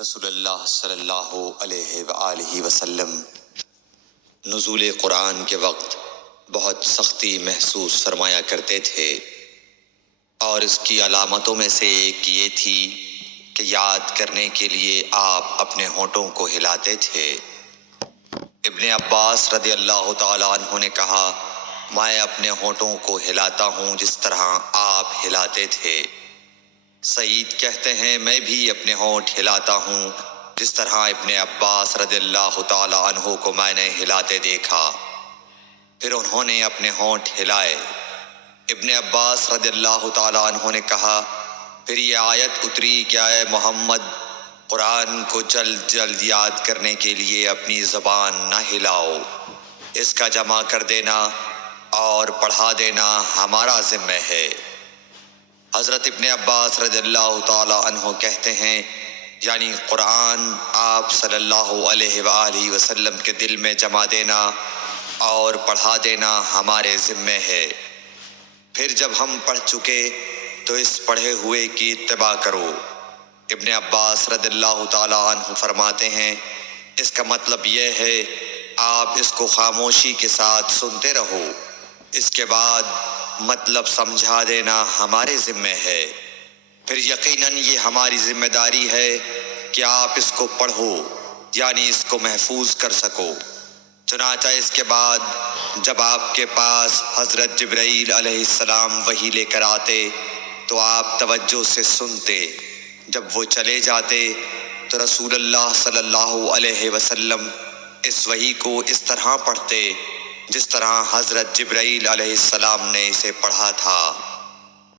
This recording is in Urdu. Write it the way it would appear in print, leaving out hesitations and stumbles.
رسول اللہ صلی اللہ علیہ وآلہ وسلم نزول قرآن کے وقت بہت سختی محسوس فرمایا کرتے تھے، اور اس کی علامتوں میں سے ایک یہ تھی کہ یاد کرنے کے لیے آپ اپنے ہونٹوں کو ہلاتے تھے۔ ابن عباس رضی اللہ تعالیٰ عنہ نے کہا، میں اپنے ہونٹوں کو ہلاتا ہوں جس طرح آپ ہلاتے تھے۔ سعید کہتے ہیں، میں بھی اپنے ہونٹ ہلاتا ہوں جس طرح ابن عباس رضی اللہ تعالیٰ عنہ کو میں نے ہلاتے دیکھا۔ پھر انہوں نے اپنے ہونٹ ہلائے۔ ابن عباس رضی اللہ تعالیٰ عنہ نے کہا، پھر یہ آیت اتری کہ اے محمد، قرآن کو جلد جلد یاد کرنے کے لیے اپنی زبان نہ ہلاؤ، اس کا جمع کر دینا اور پڑھا دینا ہمارا ذمہ ہے۔ حضرت ابن عباس رضی اللہ تعالیٰ عنہ کہتے ہیں، یعنی قرآن آپ صلی اللہ علیہ وآلہ وسلم کے دل میں جمع دینا اور پڑھا دینا ہمارے ذمہ ہے۔ پھر جب ہم پڑھ چکے تو اس پڑھے ہوئے کی اتباع کرو۔ ابن عباس رضی اللہ تعالیٰ عنہ فرماتے ہیں، اس کا مطلب یہ ہے آپ اس کو خاموشی کے ساتھ سنتے رہو، اس کے بعد مطلب سمجھا دینا ہمارے ذمہ ہے۔ پھر یقیناً یہ ہماری ذمہ داری ہے کہ آپ اس کو پڑھو، یعنی اس کو محفوظ کر سکو۔ چنانچہ اس کے بعد جب آپ کے پاس حضرت جبرائیل علیہ السلام وحی لے کر آتے تو آپ توجہ سے سنتے، جب وہ چلے جاتے تو رسول اللہ صلی اللہ علیہ وسلم اس وحی کو اس طرح پڑھتے جس طرح حضرت جبرائیل علیہ السلام نے اسے پڑھا تھا۔